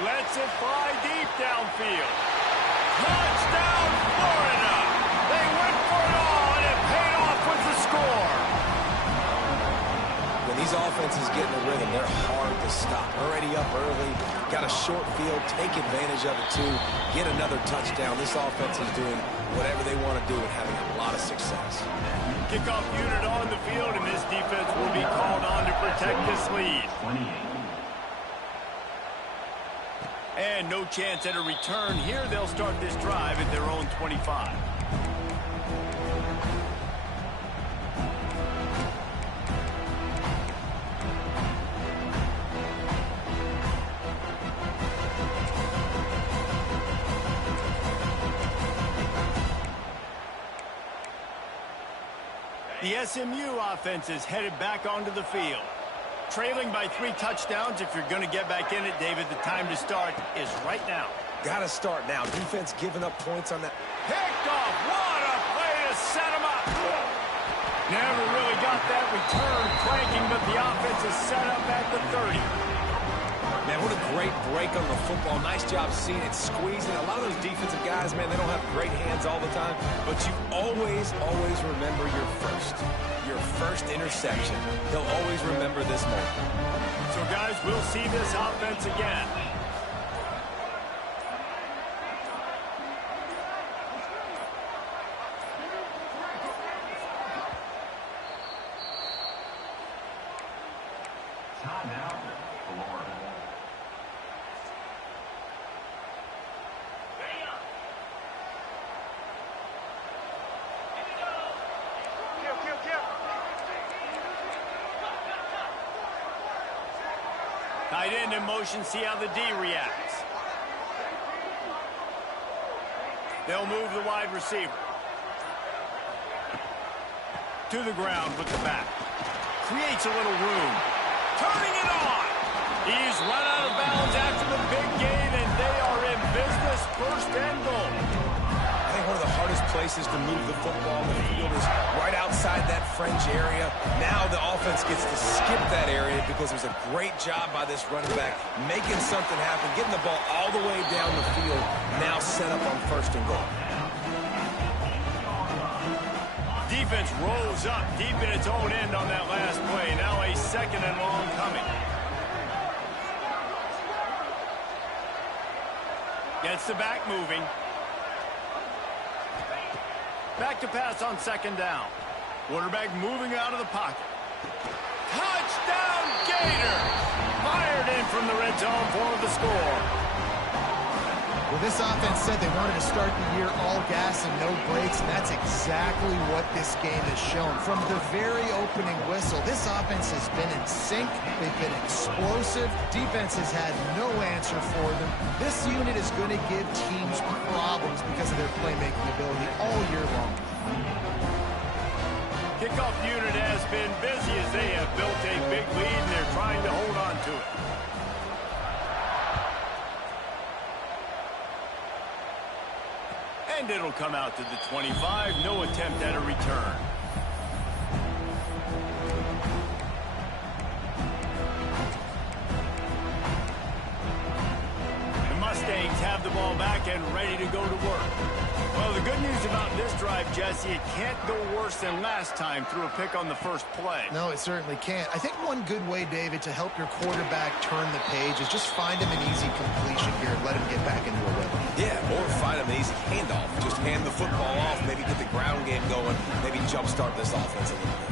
Lets it fly deep downfield. Touchdown, Florida! They went for it all, and it paid off with the score. When these offenses get in a rhythm, they're hard to stop. Already up early, got a short field, take advantage of it too, get another touchdown. This offense is doing whatever they want to do and having a lot of success. Kickoff unit on the field, and this defense will be called on to protect this lead. And no chance at a return here. They'll start this drive at their own 25. The SMU offense is headed back onto the field. Trailing by 3 touchdowns. If you're going to get back in it, David, the time to start is right now. Got to start now. Defense giving up points on that. Picked off. What a play to set him up. Never really got that return cranking, but the offense is set up at the 30. Man, what a great break on the football. Nice job seeing it, squeezing. A lot of those defensive guys, man, they don't have great hands all the time, but you always remember your first interception. He'll always remember this moment. So, guys, we'll see this offense again. Tight end in motion, see how the D reacts. They'll move the wide receiver. To the ground with the back. Creates a little room. Turning it on. He's run out of bounds after the big gain, and they are in business, first and goal. I think one of the hardest places to move the football on the field is right outside that fringe area. Now the offense gets to skip that area because it was a great job by this running back making something happen, getting the ball all the way down the field, now set up on first and goal. Defense rolls up deep in its own end on that last play. Now a second and long coming. Gets the back moving. Back to pass on second down. Quarterback moving out of the pocket. Touchdown, Gators! Fired in from the red zone for the score. Well, this offense said they wanted to start the year all gas and no brakes, and that's exactly what this game has shown. From the very opening whistle, this offense has been in sync. They've been explosive. Defense has had no answer for them. This unit is going to give teams problems because of their playmaking ability all year long. Kickoff unit has been busy as they have built a big lead, and they're trying to hold on to it. And it'll come out to the 25. No attempt at a return. Mustangs have the ball back and ready to go to work. Well, the good news about this drive, Jesse, it can't go worse than last time through a pick on the first play. No, it certainly can't. I think one good way, David, to help your quarterback turn the page is just find him an easy completion here and let him get back into a rhythm. Yeah, or find him an easy handoff. Just hand the football off, maybe get the ground game going, maybe jumpstart this offense a little bit.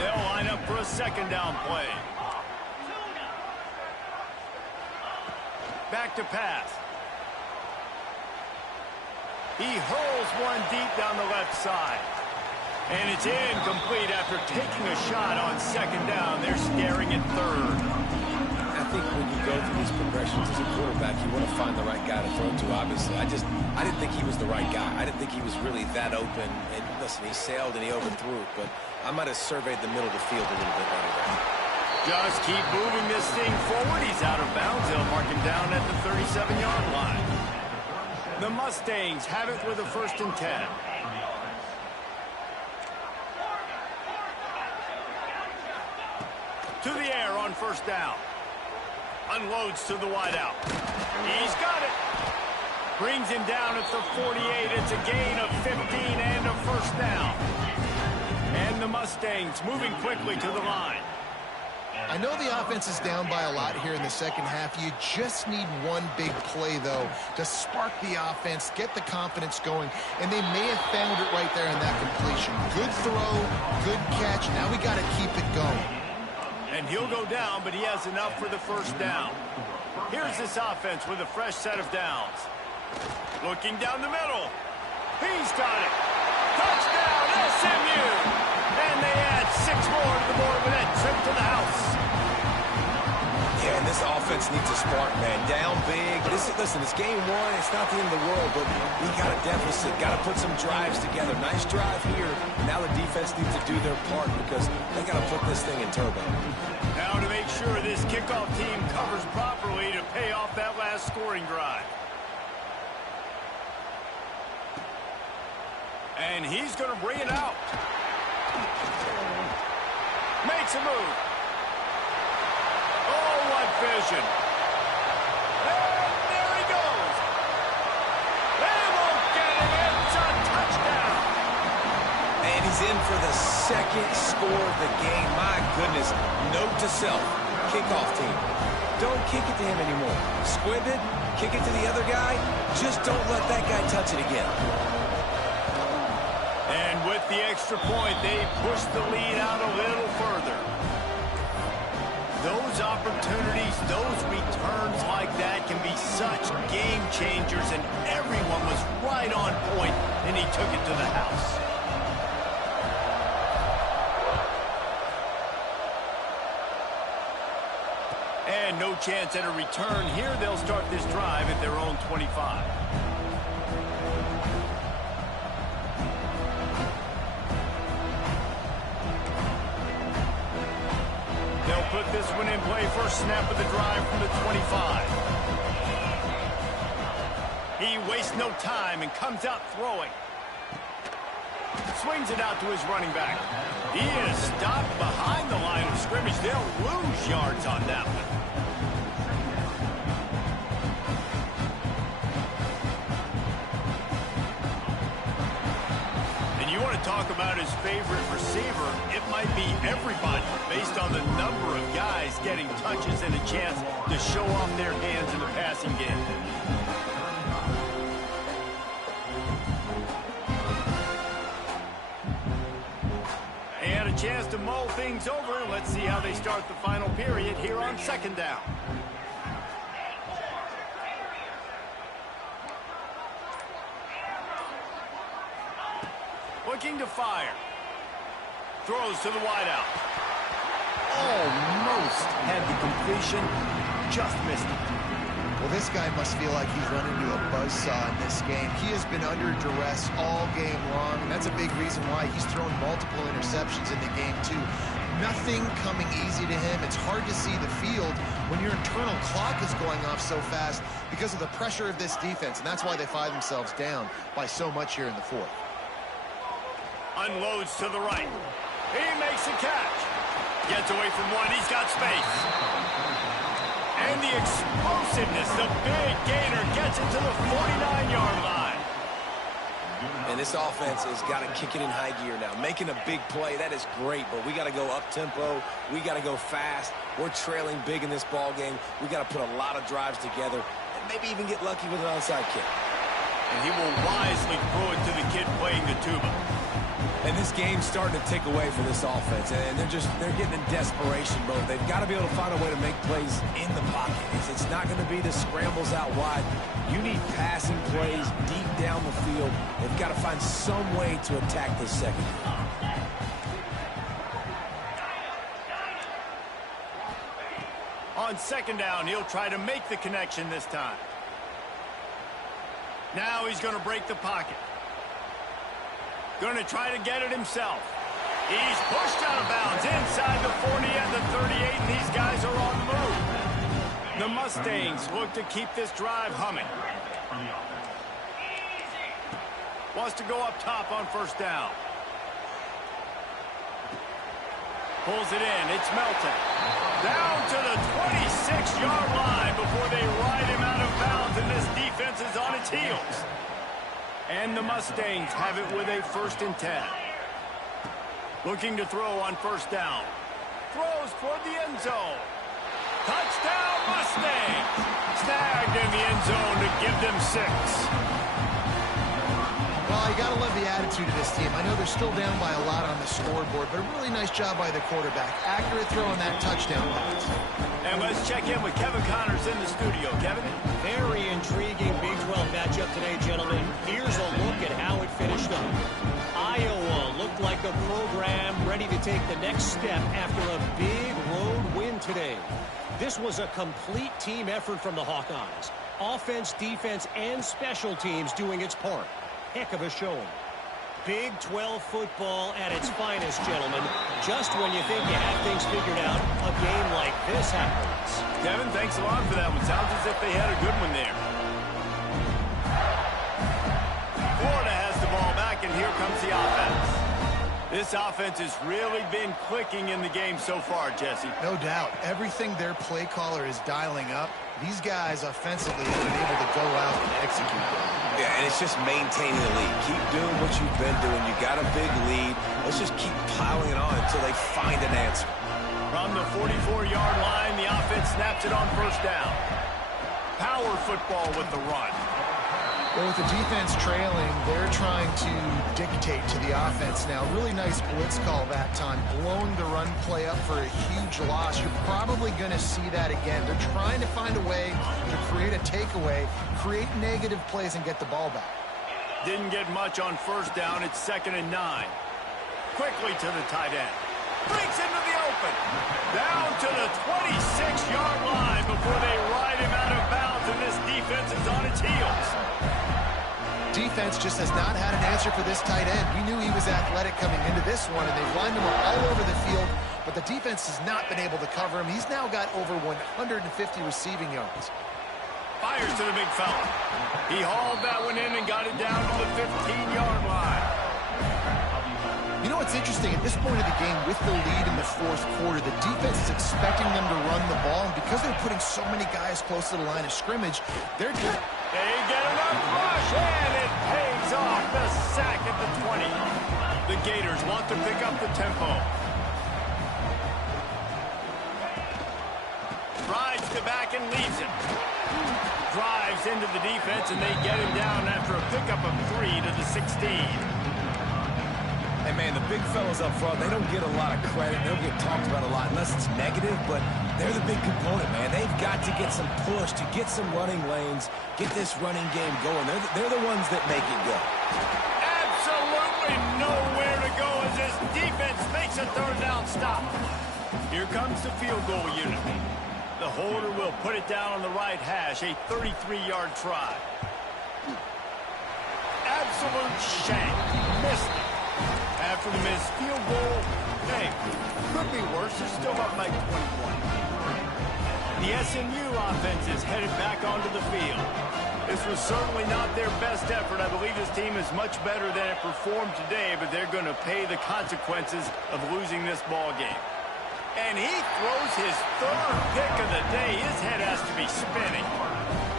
They'll line up for a second down play. Back to pass. He hurls one deep down the left side. And it's incomplete after taking a shot on second down. They're staring at third. I think when you go through these progressions as a quarterback, you want to find the right guy to throw to, obviously. I didn't think he was the right guy. I didn't think he was really that open. And listen, he sailed and he overthrew it, but I might have surveyed the middle of the field a little bit better there. Just keep moving this thing forward. He's out of bounds. They'll mark him down at the 37-yard line. The Mustangs have it with a 1st and 10. To the air on 1st down. Unloads to the wideout. He's got it. Brings him down at the 48. It's a gain of 15 and a 1st down. And the Mustangs moving quickly to the line. I know the offense is down by a lot here in the second half. You just need one big play, though, to spark the offense, get the confidence going, and they may have found it right there in that completion. Good throw, good catch. Now we got to keep it going. And he'll go down, but he has enough for the 1st down. Here's this offense with a fresh set of downs. Looking down the middle. He's got it. Touchdown, SMU! And they add 6 more to the board with that trip to the house. Yeah, and this offense needs a spark, man. Down big. Listen, it's game 1. It's not the end of the world, but we got a deficit. Got to put some drives together. Nice drive here. Now the defense needs to do their part because they got to put this thing in turbo. Now to make sure this kickoff team covers properly to pay off that last scoring drive. And he's going to bring it out. Makes a move. Oh, what vision. And there he goes. They won't get it. It's a touchdown. And he's in for the 2nd score of the game. My goodness. Note to self. Kickoff team. Don't kick it to him anymore. Squib it. Kick it to the other guy. Just don't let that guy touch it again. And with the extra point, they push the lead out a little further. Those opportunities, those returns like that can be such game changers, and everyone was right on point, and he took it to the house. And no chance at a return here. They'll start this drive at their own 25. They'll put this one in play. First snap of the drive from the 25. He wastes no time and comes out throwing. Swings it out to his running back. He is stopped behind the line of scrimmage. They'll lose yards on that one. Talk about his favorite receiver, it might be everybody based on the number of guys getting touches and a chance to show off their hands in the passing game. And a chance to mull things over. Let's see how they start the final period here on 2nd down. Looking to fire. Throws to the wideout. Almost had the completion. Just missed it. Well, this guy must feel like he's run into a buzzsaw in this game. He has been under duress all game long, and that's a big reason why he's thrown multiple interceptions in the game, too. Nothing coming easy to him. It's hard to see the field when your internal clock is going off so fast because of the pressure of this defense, and that's why they find themselves down by so much here in the 4th. Unloads to the right. He makes a catch. Gets away from one. He's got space. And the explosiveness, the big gainer gets it to the 49-yard line. And this offense has got to kick it in high gear now. Making a big play, that is great, but we got to go up-tempo. We got to go fast. We're trailing big in this ball game. We got to put a lot of drives together and maybe even get lucky with an onside kick. And he will wisely throw it to the kid playing the tuba. And this game's starting to tick away for this offense, and they're getting in desperation mode. They've got to be able to find a way to make plays in the pocket. It's not going to be the scrambles out wide. You need passing plays deep down the field. They've got to find some way to attack this second. On second down, he'll try to make the connection this time. Now he's going to break the pocket. Going to try to get it himself. He's pushed out of bounds inside the 40 and the 38, and these guys are on the move. The Mustangs look to keep this drive humming. Wants to go up top on first down. Pulls it in. It's Melton. Down to the 26-yard line before they ride him out of bounds, and this defense is on its heels. And the Mustangs have it with a 1st and 10. Looking to throw on first down. Throws for the end zone. Touchdown Mustangs! Snagged in the end zone to give them 6. Well, you got to love the attitude of this team. I know they're still down by a lot on the scoreboard, but a really nice job by the quarterback. Accurate throw on that touchdown pass. And let's check in with Kevin Connors in the studio. Kevin? Very intriguing Big 12 matchup today, gentlemen. Here's a look at how it finished up. Iowa looked like a program ready to take the next step after a big road win today. This was a complete team effort from the Hawkeyes. Offense, defense, and special teams doing its part. Heck of a showing. Big 12 football at its finest, gentlemen. Just when you think you have things figured out, a game like this happens. Kevin, thanks a lot for that one. Sounds as if they had a good one there. Florida has the ball back, and here comes the offense. This offense has really been clicking in the game so far, Jesse. No doubt. Everything their play caller is dialing up, these guys offensively have been able to go out and execute them. Yeah, and it's just maintaining the lead. Keep doing what you've been doing. You got a big lead. Let's just keep piling it on until they find an answer. From the 44-yard line, the offense snaps it on first down. Power football with the run. Well, with the defense trailing, they're trying to dictate to the offense now. Really nice blitz call that time, blowing the run play up for a huge loss. You're probably going to see that again. They're trying to find a way to create a takeaway, create negative plays, and get the ball back. Didn't get much on first down. It's 2nd and 9. Quickly to the tight end. Breaks into the open. Down to the 26-yard line before they ride him out of bounds, and this defense is on its heels. Defense just has not had an answer for this tight end. We knew he was athletic coming into this one, and they've lined him up all over the field, but the defense has not been able to cover him. He's now got over 150 receiving yards. Fires to the big fella. He hauled that one in and got it down to the 15-yard line. You know what's interesting? At this point of the game, with the lead in the 4th quarter, the defense is expecting them to run the ball, and because they're putting so many guys close to the line of scrimmage, they're good. They get enough rush, and it pays off. The sack at the 20. The Gators want to pick up the tempo. Rides to back and leaves him. Drives into the defense, and they get him down after a pickup of 3 to the 16. Hey, man, the big fellas up front, they don't get a lot of credit. They don't get talked about a lot unless it's negative, but they're the big component, man. They've got to get some push, to get some running lanes, get this running game going. They're the ones that make it go. Absolutely nowhere to go as this defense makes a 3rd down stop. Here comes the field goal unit. The holder will put it down on the right hash, a 33-yard try. Absolute shank. Missed it. After the missed field goal, hey, could be worse. They're still up by 21. The SMU offense is headed back onto the field. This was certainly not their best effort. I believe this team is much better than it performed today, but they're going to pay the consequences of losing this ball game. And he throws his third pick of the day. His head has to be spinning.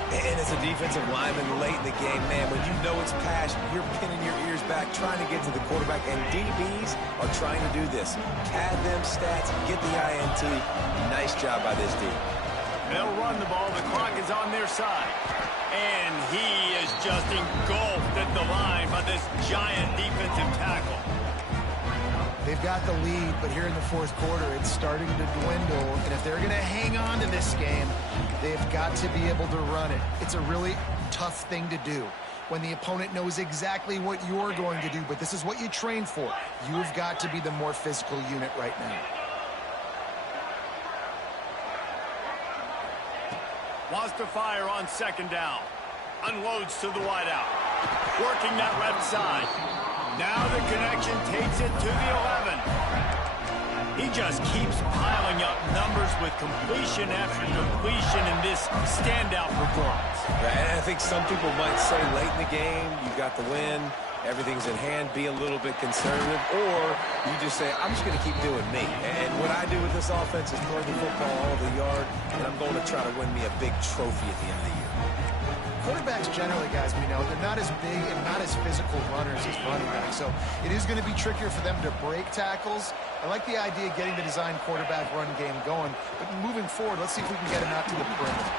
And as a defensive lineman late in the game, man, when you know it's pass, you're pinning your ears back, trying to get to the quarterback. And DBs are trying to do this. Pad them stats, get the INT. Nice job by this D. They'll run the ball. The clock is on their side. And he is just engulfed at the line by this giant defensive tackle. They've got the lead, but here in the fourth quarter, it's starting to dwindle. And if they're going to hang on to this game, they've got to be able to run it. It's a really tough thing to do when the opponent knows exactly what you're going to do, but this is what you train for. You've got to be the more physical unit right now. Wants to fire on second down. Unloads to the wideout. Working that left side. Now the connection takes it to the 11. He just keeps piling up numbers with completion after completion in this standout performance. And I think some people might say late in the game, you got the win, everything's in hand, be a little bit conservative, or you just say, I'm just going to keep doing me. And what I do with this offense is throw the football all over the yard, and I'm going to try to win me a big trophy at the end of the year. Quarterbacks generally, guys, we know, they're not as big and not as physical runners as running backs, so it is going to be trickier for them to break tackles. I like the idea of getting the design quarterback run game going, but moving forward, let's see if we can get him out to the perimeter.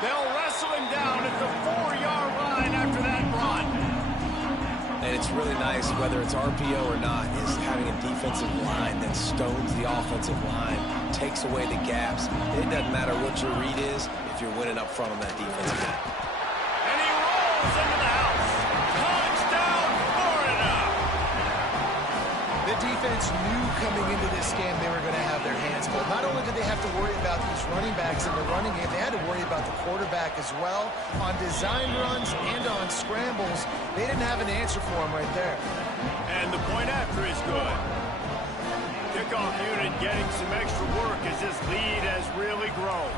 They'll wrestle him down at the 4-yard line after that run. And it's really nice, whether it's RPO or not, is having a defensive line that stones the offensive line, takes away the gaps. It doesn't matter what your read is if you're winning up front on that defensive line. And he rolls into the house. Touchdown, Florida! The defense knew coming into this game they were going to have their hands full. Not only did they have to worry about these running backs in the running game, they had to worry about the quarterback as well. On design runs and on scrambles, they didn't have an answer for him right there. And the point after is good. Kickoff unit getting some extra work as this lead has really grown.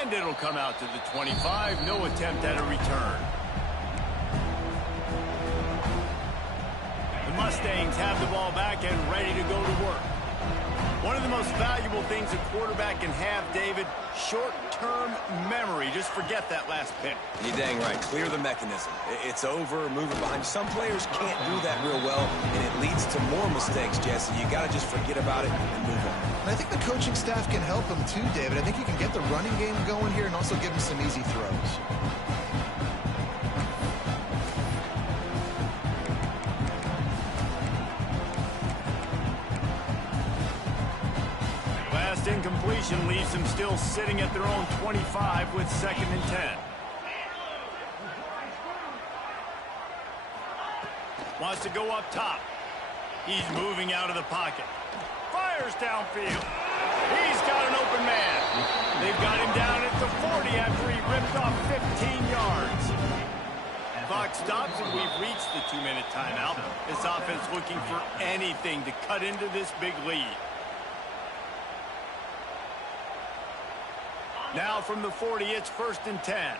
And it'll come out to the 25. No attempt at a return. The Mustangs have the ball back and ready to go to work. One of the most valuable things a quarterback can have, David, short-term memory. Just forget that last pick. You're dang right. Clear the mechanism. It's over, move it behind. Some players can't do that real well, and it leads to more mistakes, Jesse. You got to just forget about it and move on. And I think the coaching staff can help him too, David. I think you can get the running game going here and also give him some easy throws. Incompletion leaves them still sitting at their own 25 with 2nd and 10. Wants to go up top. He's moving out of the pocket. Fires downfield. He's got an open man. They've got him down at the 40 after he ripped off 15 yards. Clock stops and we've reached the 2-minute timeout. This offense looking for anything to cut into this big lead. Now from the 40, it's 1st and 10.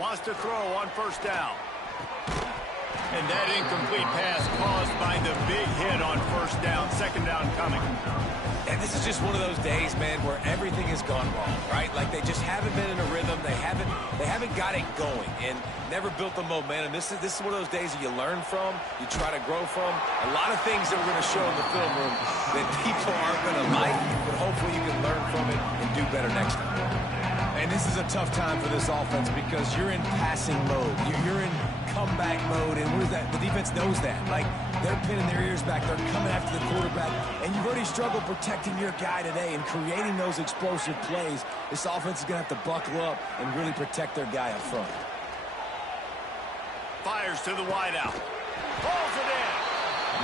Wants to throw on 1st down. And that incomplete pass caused by the big hit on 1st down. 2nd down coming. And this is just one of those days, man, where everything has gone wrong, right? Like they just haven't been in a rhythm. They haven't got it going and never built the momentum. This is one of those days that you learn from, you try to grow from. A lot of things that we're going to show in the film room that people aren't going to like, but hopefully you can learn from it and do better next time. And this is a tough time for this offense because you're in passing mode. You're in comeback mode, and what is that? The defense knows that. Like, they're pinning their ears back. They're coming after the quarterback, and you've already struggled protecting your guy today and creating those explosive plays. This offense is going to have to buckle up and really protect their guy up front. Fires to the wideout. Pulls it in.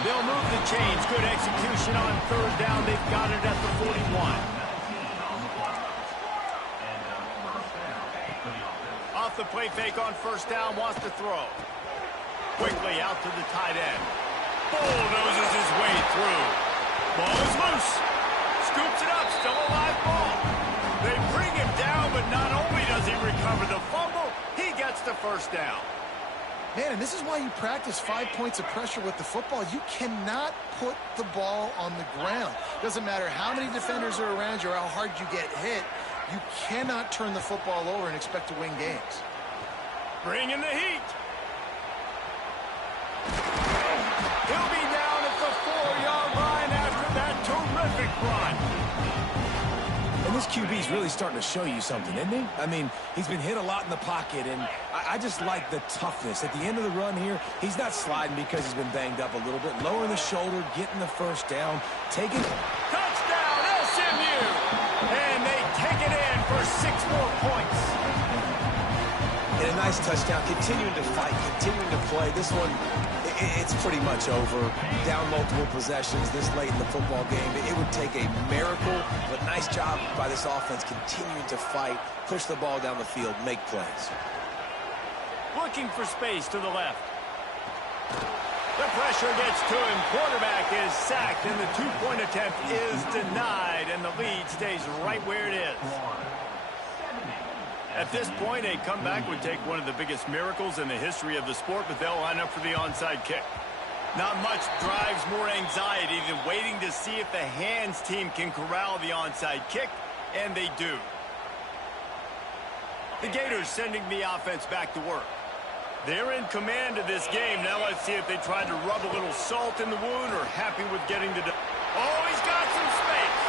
They'll move the chains. Good execution on 3rd down. They've got it at the 41. Off the play fake on 1st down, wants to throw. Quickly out to the tight end. Bulldozes his way through. Ball is loose. Scoops it up, still a live ball. They bring him down, but not only does he recover the fumble, he gets the first down. Man, and this is why you practice 5 points of pressure with the football. You cannot put the ball on the ground. Doesn't matter how many defenders are around you or how hard you get hit. You cannot turn the football over and expect to win games. Bring in the heat. He'll be down at the 4-yard line after that terrific run. And this QB's really starting to show you something, isn't he? I mean, he's been hit a lot in the pocket, and I just like the toughness. At the end of the run here, he's not sliding because he's been banged up a little bit. Lowering the shoulder, getting the first down, taking... Touchdown, SMU! And they take it in for 6 more points. And a nice touchdown, continuing to fight, continuing to play. This one, it's pretty much over. Down multiple possessions this late in the football game. It would take a miracle, but nice job by this offense continuing to fight, push the ball down the field, make plays. Looking for space to the left. The pressure gets to him. Quarterback is sacked, and the 2-point attempt is denied, and the lead stays right where it is. At this point, a comeback would take one of the biggest miracles in the history of the sport, but they'll line up for the onside kick. Not much drives more anxiety than waiting to see if the hands team can corral the onside kick, and they do. The Gators sending the offense back to work. They're in command of this game. Now let's see if they try to rub a little salt in the wound or happy with getting the... Oh, he's got some space.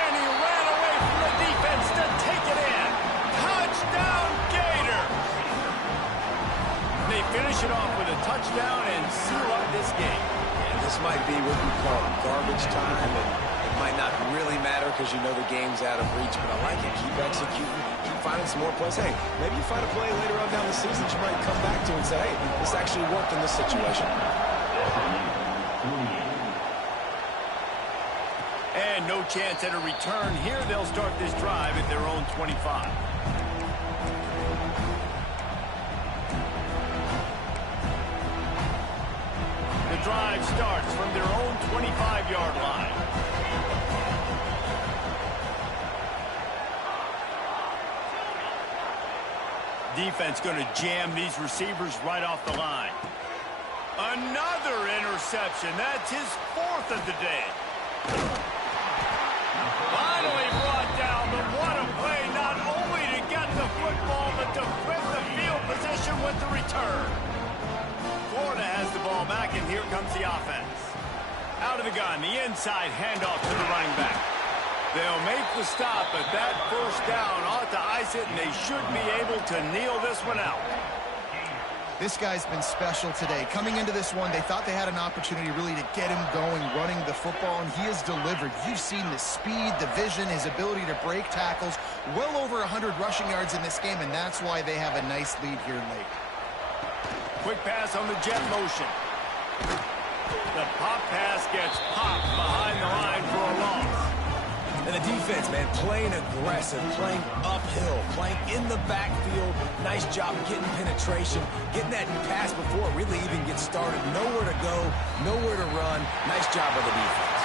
And he ran away from the defense to take it in. Touchdown, Gator. They finish it off with a touchdown and seal up this game. And this might be what we call garbage time, and it might not really matter because you know the game's out of reach, but I like it. Keep executing, keep finding some more plays. Hey, maybe you find a play later on down the season that you might come back to and say, hey, this actually worked in this situation. And no chance at a return here. They'll start this drive at their own 25. The drive starts from their own 25-yard line. Defense going to jam these receivers right off the line. Another interception. That's his 4th of the day. Finally brought down, but what a play, not only to get the football, but to flip the field position with the return. Florida has the ball back, and here comes the offense. Out of the gun, the inside handoff to the running back. They'll make the stop, but that first down ought to ice it, and they should be able to kneel this one out. This guy's been special today. Coming into this one, they thought they had an opportunity really to get him going, running the football, and he has delivered. You've seen the speed, the vision, his ability to break tackles. Well over 100 rushing yards in this game, and that's why they have a nice lead here late. Quick pass on the jet motion. The pop pass gets popped behind the line for a loss. And the defense, man, playing aggressive, playing uphill, playing in the backfield. Nice job getting penetration, getting that pass before it really even gets started. Nowhere to go, nowhere to run. Nice job by the defense.